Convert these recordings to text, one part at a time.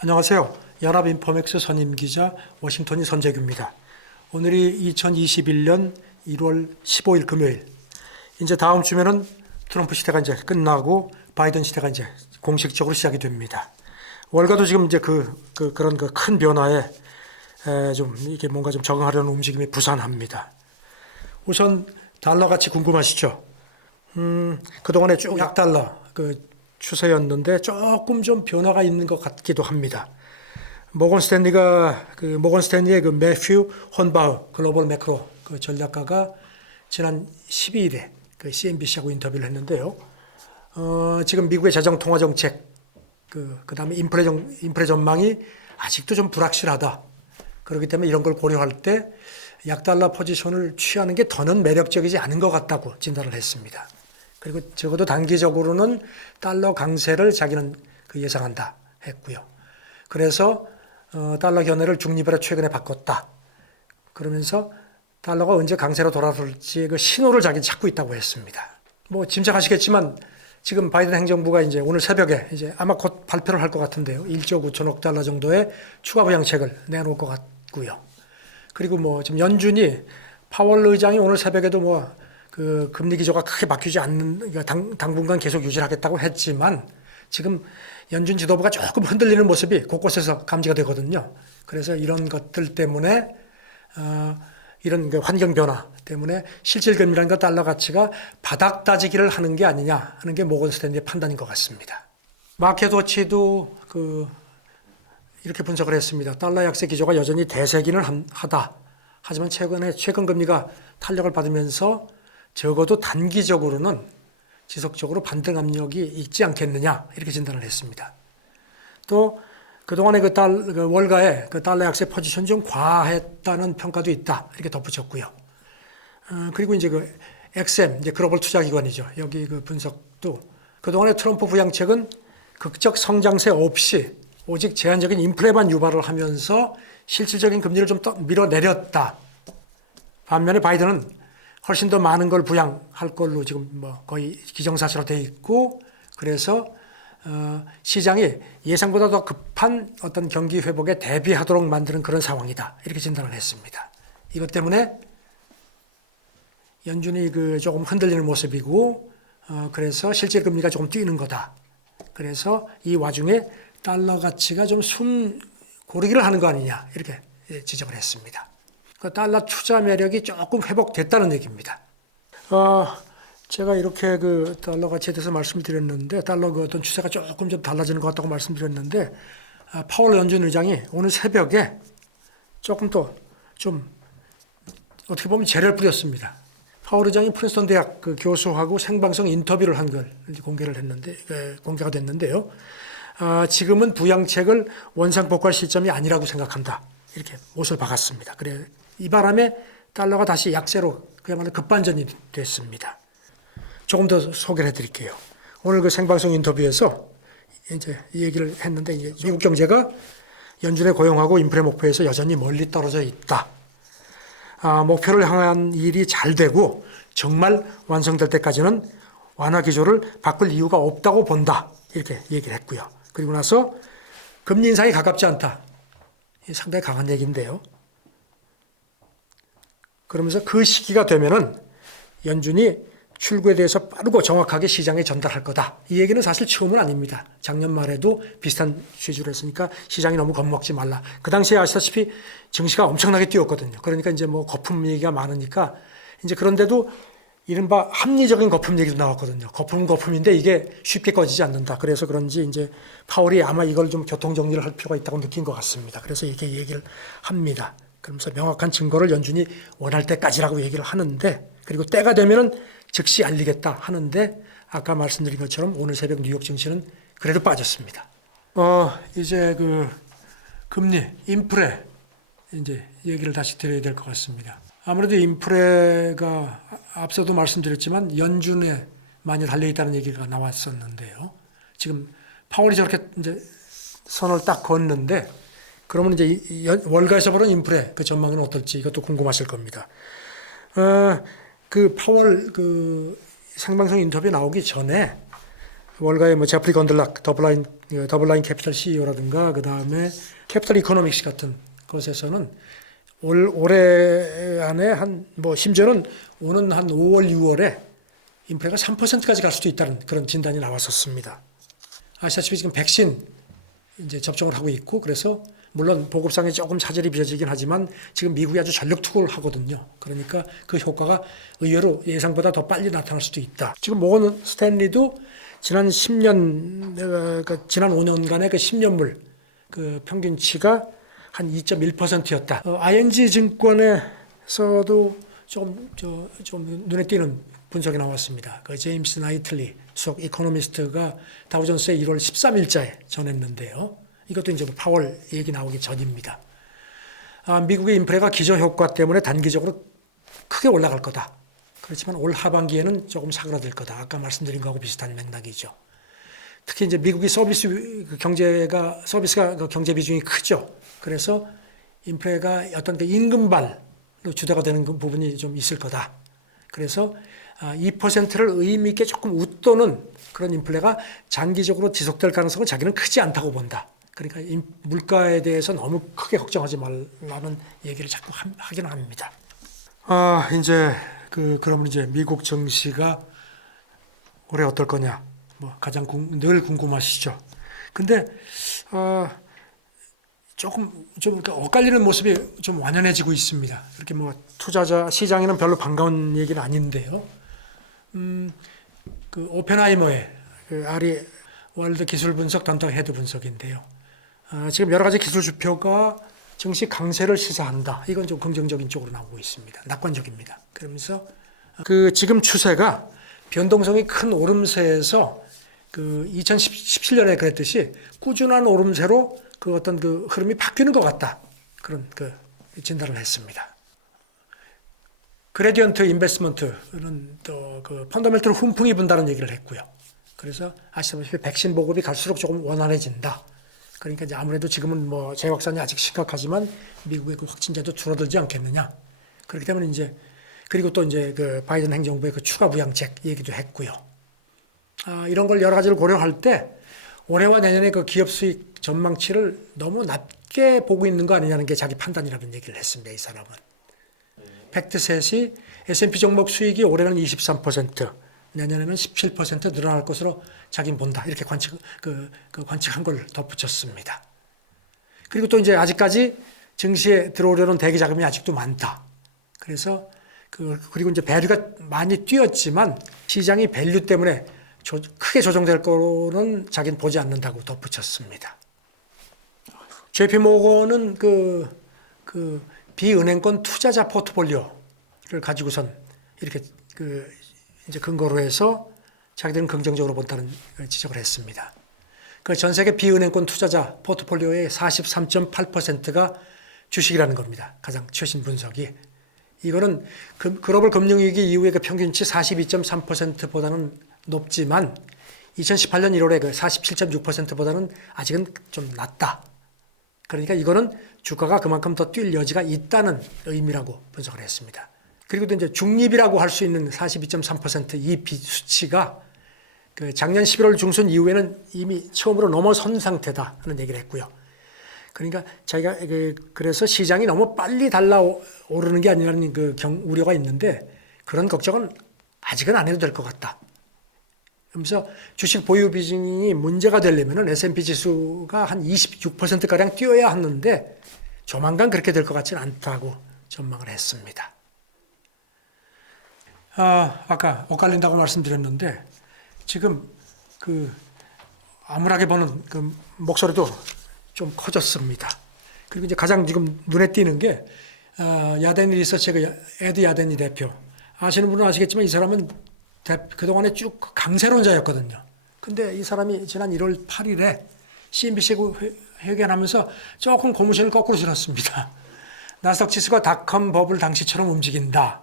안녕하세요. 연합인포맥스 선임기자 워싱턴이 선재규입니다. 오늘이 2021년 1월 15일 금요일. 이제 다음 주면은 트럼프 시대가 이제 끝나고 바이든 시대가 이제 공식적으로 시작이 됩니다. 월가도 지금 이제 그런 큰 변화에 좀 이게 뭔가 좀 적응하려는 움직임이 부산합니다. 우선 달러 가치 궁금하시죠? 그동안에 쭉 약달러 추세였는데 조금 좀 변화가 있는 것 같기도 합니다. 모건 스탠리의 매튜 혼바우 글로벌 매크로 전략가가 지난 12일에 CNBC하고 인터뷰를 했는데요. 지금 미국의 재정 통화 정책, 그다음에 인플레 전망이 아직도 좀 불확실하다. 그렇기 때문에 이런 걸 고려할 때 약달러 포지션을 취하는 게 더는 매력적이지 않은 것 같다고 진단을 했습니다. 그리고 적어도 단기적으로는 달러 강세를 자기는 예상한다 했고요. 그래서 달러 견해를 중립으로 최근에 바꿨다. 그러면서 달러가 언제 강세로 돌아설지 그 신호를 자기는 찾고 있다고 했습니다. 뭐 짐작하시겠지만 지금 바이든 행정부가 이제 오늘 새벽에 이제 아마 곧 발표를 할 것 같은데요. 1조 9천억 달러 정도의 추가 부양책을 내놓을 것 같고요. 그리고 뭐 지금 연준이 파월 의장이 오늘 새벽에도 금리 기조가 크게 바뀌지 않는, 그러니까 당분간 계속 유지하겠다고 했지만 지금 연준 지도부가 조금 흔들리는 모습이 곳곳에서 감지가 되거든요. 그래서 이런 것들 때문에, 이런 환경 변화 때문에 실질 금리라는 것 달러 가치가 바닥 다지기를 하는 게 아니냐 하는 게 모건 스탠리의 판단인 것 같습니다. 마켓워치도 이렇게 분석을 했습니다. 달러 약세 기조가 여전히 대세기는 하다. 하지만 최근 금리가 탄력을 받으면서 적어도 단기적으로는 지속적으로 반등 압력이 있지 않겠느냐 이렇게 진단을 했습니다. 또 그동안의 월가의 달러 약세 포지션 좀 과했다는 평가도 있다 이렇게 덧붙였고요. 그리고 이제 XM 이제 글로벌 투자기관이죠. 여기 분석도 그동안의 트럼프 부양책은 극적 성장세 없이 오직 제한적인 인플레만 유발을 하면서 실질적인 금리를 좀 밀어내렸다. 반면에 바이든은 훨씬 더 많은 걸 부양할 걸로 지금 거의 기정사실화 돼 있고, 그래서 시장이 예상보다 더 급한 어떤 경기 회복에 대비하도록 만드는 그런 상황이다 이렇게 진단을 했습니다. 이것 때문에 연준이 조금 흔들리는 모습이고, 그래서 실제 금리가 조금 뛰는 거다. 그래서 이 와중에 달러 가치가 좀 숨 고르기를 하는 거 아니냐 이렇게 지적을 했습니다. 달러 투자 매력이 조금 회복됐다는 얘기입니다. 제가 이렇게 달러 가치에 대해서 말씀을 드렸는데, 달러 어떤 추세가 조금 좀 달라지는 것 같다고 말씀드렸는데, 파월 연준 의장이 오늘 새벽에 조금 더 좀 어떻게 보면 재를 뿌렸습니다. 파월 의장이 프린스턴 대학 교수하고 생방송 인터뷰를 한 걸 공개가 됐는데요. 지금은 부양책을 원상복구할 시점이 아니라고 생각한다. 이렇게 못을 박았습니다. 그래 이 바람에 달러가 다시 약세로 그야말로 급반전이 됐습니다. 조금 더 소개를 해드릴게요. 오늘 생방송 인터뷰에서 이제 이 얘기를 했는데, 이제 미국 경제가 연준의 고용하고 인플레 목표에서 여전히 멀리 떨어져 있다. 목표를 향한 일이 잘 되고 정말 완성될 때까지는 완화 기조를 바꿀 이유가 없다고 본다. 이렇게 얘기를 했고요. 그리고 나서 금리 인상이 가깝지 않다. 상당히 강한 얘기인데요. 그러면서 그 시기가 되면은 연준이 출구에 대해서 빠르고 정확하게 시장에 전달할 거다. 이 얘기는 사실 처음은 아닙니다. 작년 말에도 비슷한 취지로 했으니까 시장이 너무 겁먹지 말라. 그 당시에 아시다시피 증시가 엄청나게 뛰었거든요. 그러니까 이제 거품 얘기가 많으니까 이제 그런데도 이른바 합리적인 거품 얘기도 나왔거든요. 거품인데 이게 쉽게 꺼지지 않는다. 그래서 그런지 이제 파월이 아마 이걸 좀 교통정리를 할 필요가 있다고 느낀 것 같습니다. 그래서 이렇게 얘기를 합니다. 그러면서 명확한 증거를 연준이 원할 때까지라고 얘기를 하는데, 그리고 때가 되면은 즉시 알리겠다 하는데, 아까 말씀드린 것처럼 오늘 새벽 뉴욕 증시는 그래도 빠졌습니다. 이제 금리, 인플레 이제 얘기를 다시 드려야 될 것 같습니다. 아무래도 인플레가 앞서도 말씀드렸지만 연준에 많이 달려있다는 얘기가 나왔었는데요. 지금 파월이 저렇게 이제 선을 딱 걷는데, 그러면 이제 월가에서 보는 인플레 전망은 어떨지 이것도 궁금하실 겁니다. 파월 생방송 인터뷰 나오기 전에 월가의 뭐 제프리 건들락 더블라인 캐피탈 CEO라든가 그 다음에 캐피탈 이코노믹스 같은 것에서는 올해 안에 뭐 심지어는 오는 한 5월, 6월에 인플레가 3%까지 갈 수도 있다는 그런 진단이 나왔었습니다. 아시다시피 지금 백신 이제 접종을 하고 있고, 그래서 물론 보급상에 조금 차질이 빚어지긴 하지만 지금 미국이 아주 전력 투구를 하거든요. 그러니까 그 효과가 의외로 예상보다 더 빨리 나타날 수도 있다. 지금 모건 스탠리도 지난 10년, 지난 5년간의 그 10년물 그 평균치가 한 2.1%였다. ING 증권에서도 좀 눈에 띄는 분석이 나왔습니다. 그 제임스 나이틀리 수석 이코노미스트가 다우존스의 1월 13일자에 전했는데요. 이것도 이제 파월 얘기 나오기 전입니다. 미국의 인플레가 기저효과 때문에 단기적으로 크게 올라갈 거다. 그렇지만 올 하반기에는 조금 사그라들 거다. 아까 말씀드린 거하고 비슷한 맥락이죠. 특히 이제 미국이 서비스가 경제 비중이 크죠. 그래서 인플레가 어떤 그 임금발로 주도가 되는 부분이 좀 있을 거다. 그래서 2%를 의미 있게 조금 웃도는 그런 인플레가 장기적으로 지속될 가능성은 자기는 크지 않다고 본다. 그러니까 물가에 대해서 너무 크게 걱정하지 말라는 얘기를 자꾸 하긴 합니다. 이제 그러면 이제 미국 증시가 올해 어떨 거냐, 뭐 가장 늘 궁금하시죠. 근데 조금 좀 엇갈리는 모습이 좀 완연해지고 있습니다. 이렇게 뭐 투자자 시장에는 별로 반가운 얘기는 아닌데요. 그 오펜하이머의 아리 월드 기술 분석 담당 헤드 분석인데요. 지금 여러 가지 기술 지표가 증시 강세를 시사한다. 이건 좀 긍정적인 쪽으로 나오고 있습니다. 낙관적입니다. 그러면서 그 지금 추세가 변동성이 큰 오름세에서 그 2017년에 그랬듯이 꾸준한 오름세로 그 어떤 그 흐름이 바뀌는 것 같다. 그런 그 진단을 했습니다. 그레디언트 인베스트먼트는 또 그 펀더멘털 훈풍이 분다는 얘기를 했고요. 그래서 아시다시피 백신 보급이 갈수록 조금 원활해진다. 그러니까 이제 아무래도 지금은 뭐 재확산이 아직 심각하지만 미국의 그 확진자도 줄어들지 않겠느냐. 그렇기 때문에 이제 그리고 또 이제 그 바이든 행정부의 그 추가 부양책 얘기도 했고요. 이런 걸 여러 가지를 고려할 때 올해와 내년의 그 기업 수익 전망치를 너무 낮게 보고 있는 거 아니냐는 게 자기 판단이라는 얘기를 했습니다. 이 사람은. 팩트셋이 S&P 종목 수익이 올해는 23%, 내년에는 17% 늘어날 것으로 자기는 본다. 이렇게 관측한 걸 덧붙였습니다. 그리고 또 이제 아직까지 증시에 들어오려는 대기 자금이 아직도 많다. 그래서 그리고 이제 밸류가 많이 뛰었지만 시장이 밸류 때문에 크게 조정될 거로는 자기는 보지 않는다고 덧붙였습니다. JP 모건은 그 비은행권 투자자 포트폴리오를 가지고선 이렇게 이제 근거로 해서 자기들은 긍정적으로 본다는 지적을 했습니다. 그 전 세계 비은행권 투자자 포트폴리오의 43.8%가 주식이라는 겁니다. 가장 최신 분석이. 이거는 글로벌 금융위기 이후의 그 평균치 42.3%보다는 높지만 2018년 1월에 그 47.6%보다는 아직은 좀 낮다. 그러니까 이거는 주가가 그만큼 더 뛸 여지가 있다는 의미라고 분석을 했습니다. 그리고 또 이제 중립이라고 할 수 있는 42.3% 이 수치가 그 작년 11월 중순 이후에는 이미 처음으로 넘어선 상태다 하는 얘기를 했고요. 그러니까 자기가 그래서 시장이 너무 빨리 달라오르는 게 아니라는 그 우려가 있는데 그런 걱정은 아직은 안 해도 될 것 같다. 그러면서 주식 보유 비중이 문제가 되려면 S&P 지수가 한 26%가량 뛰어야 하는데 조만간 그렇게 될 것 같지는 않다고 전망을 했습니다. 아까 엇갈린다고 말씀드렸는데 지금 그 암울하게 보는 그 목소리도 좀 커졌습니다. 그리고 이제 가장 지금 눈에 띄는 게 야데니 리서치의 에드 야데니 대표. 아시는 분은 아시겠지만 이 사람은 그동안에 쭉 강세론자였거든요. 근데 이 사람이 지난 1월 8일에 CNBC에 회견하면서 조금 고무신을 거꾸로 실었습니다. 나스닥 지수가 닷컴 버블 당시처럼 움직인다.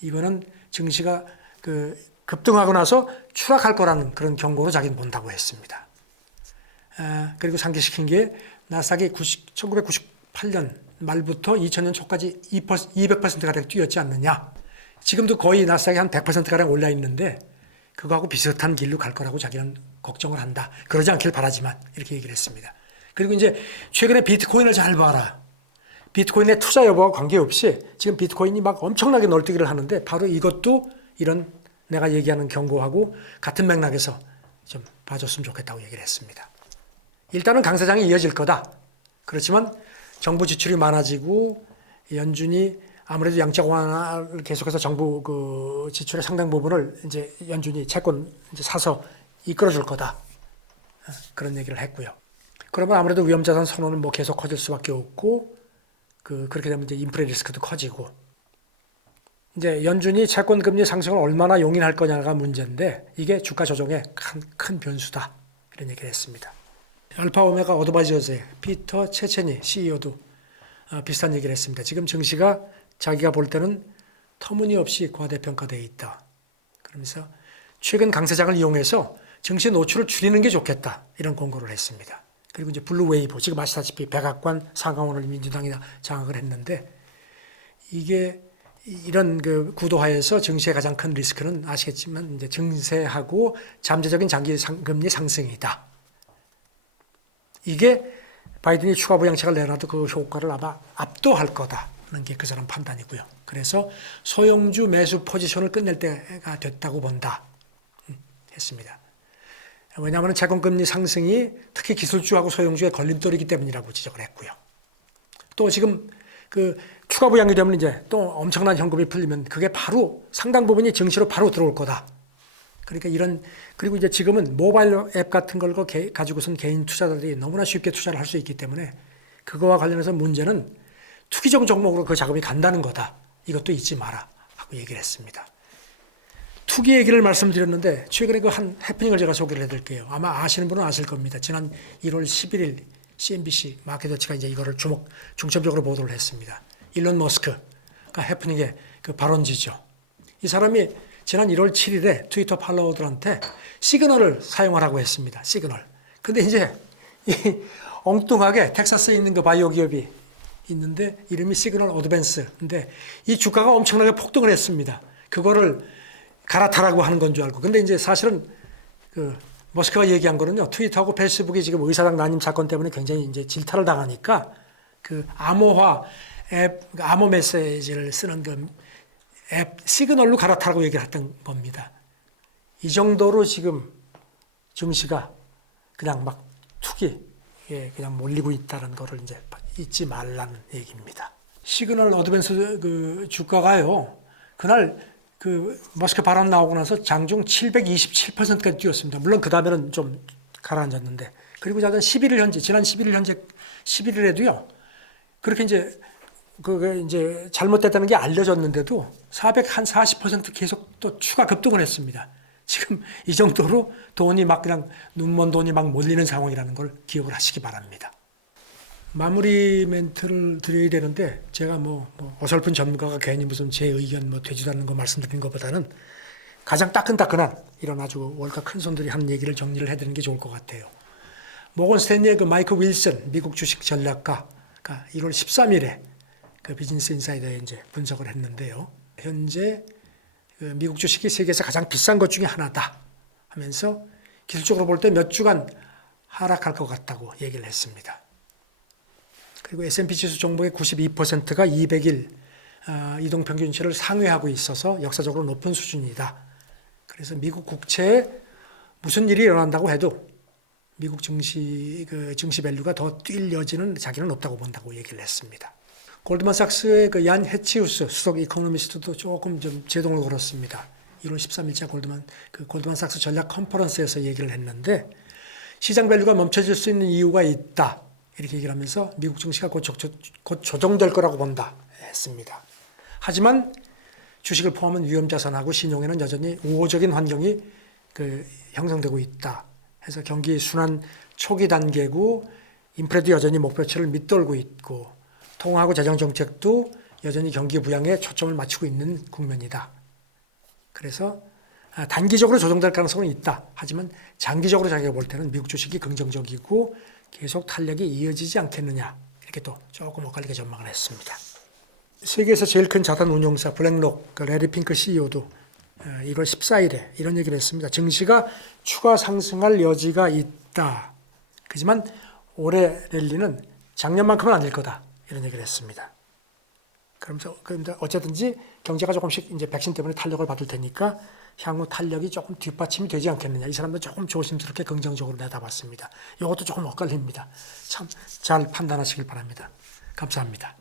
이거는 증시가 급등하고 나서 추락할 거라는 그런 경고로 자기는 본다고 했습니다. 그리고 상기시킨 게 나스닥이 1998년 말부터 2000년 초까지 200%가량 뛰었지 않느냐. 지금도 거의 나스닥이 한 100%가량 올라 있는데 그거하고 비슷한 길로 갈 거라고 자기는 걱정을 한다. 그러지 않길 바라지만 이렇게 얘기를 했습니다. 그리고 이제 최근에 비트코인을 잘 봐라. 비트코인의 투자 여부와 관계없이 지금 비트코인이 막 엄청나게 널뛰기를 하는데 바로 이것도 이런 내가 얘기하는 경고하고 같은 맥락에서 좀 봐줬으면 좋겠다고 얘기를 했습니다. 일단은 강세장이 이어질 거다. 그렇지만 정부 지출이 많아지고 연준이 아무래도 양적 완화를 계속해서 정부 그 지출의 상당 부분을 이제 연준이 채권 이제 사서 이끌어줄 거다. 그런 얘기를 했고요. 그러면 아무래도 위험자산 선호는 뭐 계속 커질 수밖에 없고 그렇게 되면 이제 인플레 리스크도 커지고 이제 연준이 채권 금리 상승을 얼마나 용인할 거냐가 문제인데 이게 주가 조정의 큰 변수다. 이런 얘기를 했습니다. 알파 오메가 어드바이저즈의 피터 체체니 CEO도 비슷한 얘기를 했습니다. 지금 증시가 자기가 볼 때는 터무니없이 과대평가되어 있다. 그러면서 최근 강세장을 이용해서 증시 노출을 줄이는 게 좋겠다. 이런 권고를 했습니다. 그리고 이제 블루웨이브, 지금 아시다시피 백악관 상하원을 민주당이 장악을 했는데 이게 이런 그 구도하에서 증시의 가장 큰 리스크는 아시겠지만 이제 증세하고 잠재적인 장기 금리 상승이다. 이게 바이든이 추가 부양책을 내놔도 그 효과를 아마 압도할 거다는 게 그 사람 판단이고요. 그래서 소형주 매수 포지션을 끝낼 때가 됐다고 본다. 했습니다. 왜냐하면 채권금리 상승이 특히 기술주하고 소형주의 걸림돌이기 때문이라고 지적을 했고요. 또 지금 그 추가 부양이 되면 이제 또 엄청난 현금이 풀리면 그게 바로 상당 부분이 증시로 바로 들어올 거다. 그러니까 그리고 이제 지금은 모바일 앱 같은 걸 가지고선 개인 투자자들이 너무나 쉽게 투자를 할 수 있기 때문에 그거와 관련해서 문제는 투기적 종목으로 그 자금이 간다는 거다. 이것도 잊지 마라 하고 얘기를 했습니다. 투기 얘기를 말씀드렸는데 최근에 그 한 해프닝을 제가 소개를 해드릴게요. 아마 아시는 분은 아실 겁니다. 지난 1월 11일 CNBC 마켓워치가 이제 이거를 중점적으로 보도를 했습니다. 일론 머스크가 해프닝의 그 발원지죠. 이 사람이 지난 1월 7일에 트위터 팔로워들한테 시그널을 사용하라고 했습니다. 시그널. 근데 이제 이 엉뚱하게 텍사스에 있는 그 바이오 기업이 있는데 이름이 시그널 어드밴스. 근데 이 주가가 엄청나게 폭등을 했습니다. 그거를 갈아타라고 하는 건 줄 알고. 근데 이제 사실은 그 머스크가 얘기한 거는요. 트위터하고 페이스북이 지금 의사당 난임 사건 때문에 굉장히 이제 질타를 당하니까 그 암호화 앱, 암호 메시지를 쓰는 그 앱 시그널로 갈아타라고 얘기를 했던 겁니다. 이 정도로 지금 증시가 그냥 막 투기에 그냥 몰리고 있다는 거를 이제 잊지 말라는 얘기입니다. 시그널 어드밴스 그 주가가요. 그날 그 머스크 발언 나오고 나서 장중 727%까지 뛰었습니다. 물론 그 다음에는 좀 가라앉았는데 그리고 지난 11일 현재 11일에도요. 그렇게 이제 그게 이제 잘못됐다는 게 알려졌는데도 40% 계속 또 추가 급등을 했습니다. 지금 이 정도로 돈이 막 그냥 눈먼 돈이 막 몰리는 상황이라는 걸 기억을 하시기 바랍니다. 마무리 멘트를 드려야 되는데 제가 뭐 어설픈 전문가가 괜히 무슨 제 의견 되지도 않는 거 말씀드린 것보다는 가장 따끈따끈한 이런 아주 월가 큰 손들이 하는 얘기를 정리를 해드리는 게 좋을 것 같아요. 모건 스탠리의 그 마이클 윌슨 미국 주식 전략가가 1월 13일에 그 비즈니스 인사이더에 이제 분석을 했는데요. 현재 그 미국 주식이 세계에서 가장 비싼 것 중에 하나다 하면서 기술적으로 볼 때 몇 주간 하락할 것 같다고 얘기를 했습니다. 그리고 S&P 지수 종목의 92%가 200일 이동평균치를 상회하고 있어서 역사적으로 높은 수준이다. 그래서 미국 국채에 무슨 일이 일어난다고 해도 미국 증시 밸류가 더 뛸 여지는 자기는 없다고 본다고 얘기를 했습니다. 골드만삭스의 그 얀 해치우스 수석 이코노미스트도 조금 좀 제동을 걸었습니다. 1월 13일자 골드만삭스 전략 컨퍼런스에서 얘기를 했는데 시장 밸류가 멈춰질 수 있는 이유가 있다. 이렇게 얘기를 하면서 미국 증시가 곧 조정될 거라고 본다 했습니다. 하지만 주식을 포함한 위험자산하고 신용에는 여전히 우호적인 환경이 형성되고 있다. 해서 경기 순환 초기 단계고 인플레도 여전히 목표치를 밑돌고 있고 통화하고 재정정책도 여전히 경기 부양에 초점을 맞추고 있는 국면이다. 그래서 단기적으로 조정될 가능성은 있다. 하지만 장기적으로 자기가 볼 때는 미국 주식이 긍정적이고 계속 탄력이 이어지지 않겠느냐. 이렇게 또 조금 엇갈리게 전망을 했습니다. 세계에서 제일 큰 자산 운용사 블랙록, 레리 핑크 CEO도 1월 14일에 이런 얘기를 했습니다. 증시가 추가 상승할 여지가 있다. 하지만 올해 랠리는 작년만큼은 아닐 거다. 이런 얘기를 했습니다. 그러면서 어쨌든지 경제가 조금씩 이제 백신 때문에 탄력을 받을 테니까 향후 탄력이 조금 뒷받침이 되지 않겠느냐. 이 사람도 조금 조심스럽게 긍정적으로 내다봤습니다. 이것도 조금 엇갈립니다. 참 잘 판단하시길 바랍니다. 감사합니다.